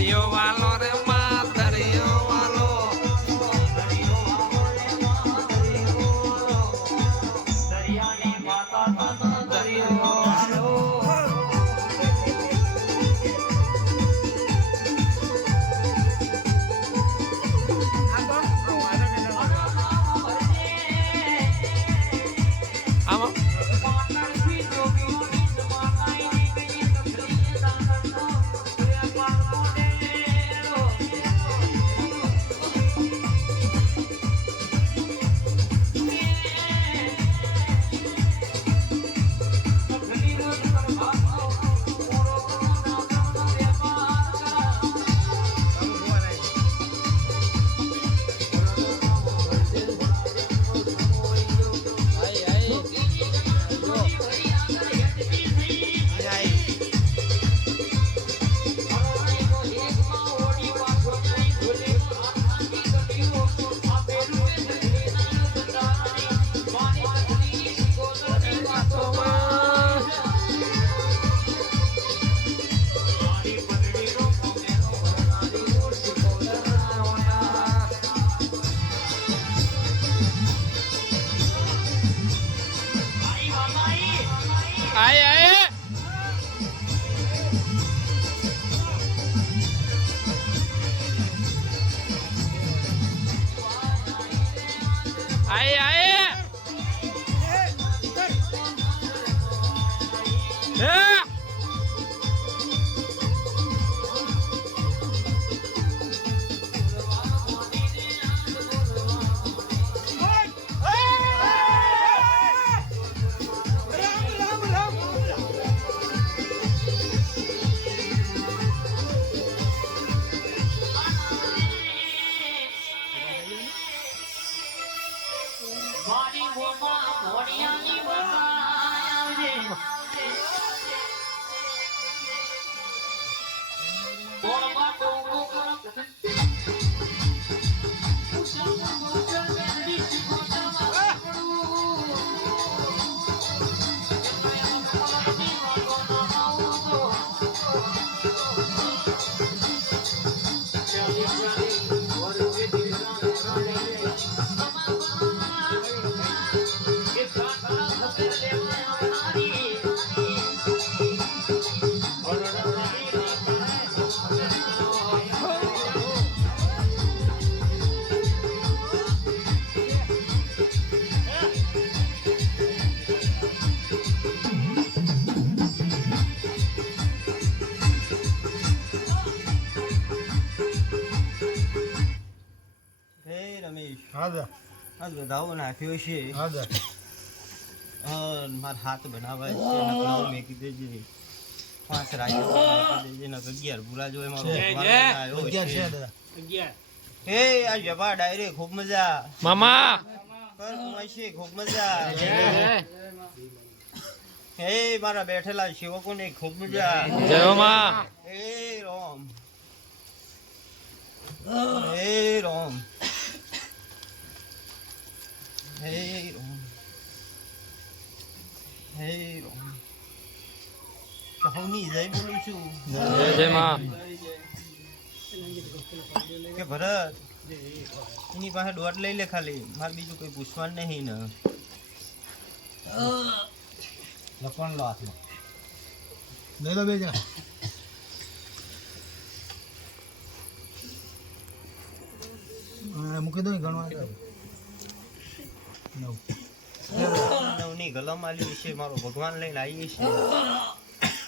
એ દરિયો વાલો આય આય. હાજા આ ગધાવો નાખ્યો છે. હાજા અ, હાથ બનાવાય છે નકલો મેં કીધું છે પાંચ રાજા દેજે નકર અગિયાર ભૂલા જો એમાં છે. છે. અગિયાર છે. છે. દાદા. હે આ જબા ડાયરે ખૂબ મજા. મામા! કર ખૂબ મજા. હે. મારા બેઠેલા સેવકોને ખૂબ મજા. જય માં હે રામ. હે રામ. હે રામ હે રામ કહુની જય બોલું છું જય જય માં કે ભરત એની પાસે દોટ લઈ લે ખાલી મારે બીજું કોઈ પૂછવાનું નહીં ને લખવાનું લો હાથમાં લઈ લો બે જણા મૂકી દો ગણવા નવ નવની ગલમ આલી છે મારો ભગવાન લઈને આવીએ છે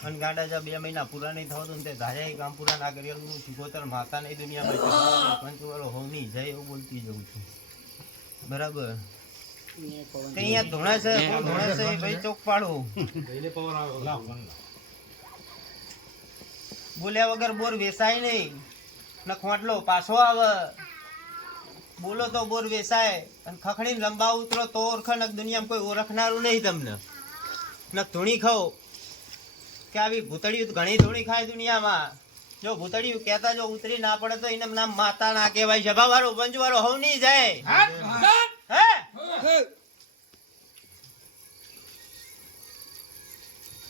અને ગાડા જા બે મહિના પૂરા નહીં થવા ને તે ધાર્યા કામ પૂરા ના કરેલું હું માતા નહીં દુનિયામાં પંચવાળો હોવની જય એવું બોલતી જઉં છું. બરાબર? અહીંયા ધોણા છે? ધોણા છે ભાઈ ચોક પાડો. બોલ્યા વગર બોર વેસાય નહીં. ને ખોટલો પાછો આવે. બોલો તો બોર વેસાય અને ખખડીને લંબા ઉતરો તો ઓળખો ને દુનિયામાં કોઈ ઓળખનારું નહીં તમને. ને ધૂણી ખાઓ. કે આવી ભૂતળિયું ઘણી ધૂણી ખાય દુનિયામાં. જો ભૂતળિયું કહેતા જો ઉતરી ના પડે તો એને નામ માતા ના કહેવાય સભા વાળો પંચ વાળો હોવ નહીં જાય. હે?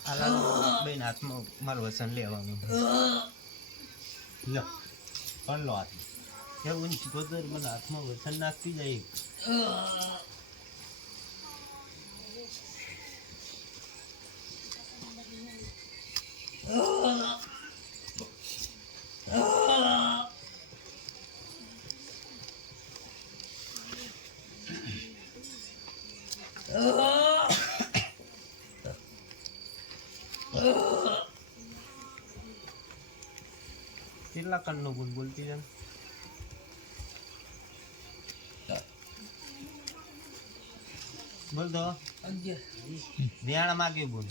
હાલા બેન હાથમાં મારું વસન લેવાનું. લો પણ લો હાથમાં. એવું શીખોતર મને હાથમાં વસન નાખતી જાય કેટલા કણનું બોલ બોલતી છે બોલ તો. વિયાણા માગ્યો બોલ.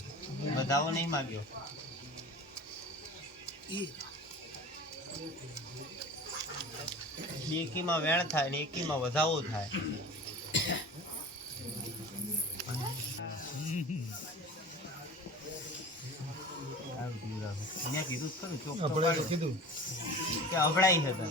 બધાઓ નહીં માગ્યો. એકીમાં વેણ થાય ને એકીમાં વધાવો થાય. અહીંયા કીધું ખરું ચોખ્ખું કીધું. કે અભડાઈ હતા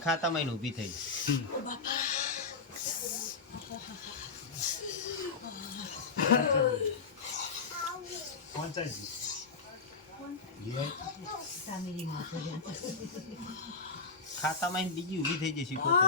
ખાતામાં ઊભી થઈ ખાતામાં બીજી ઊભી થઈ જશે કોતો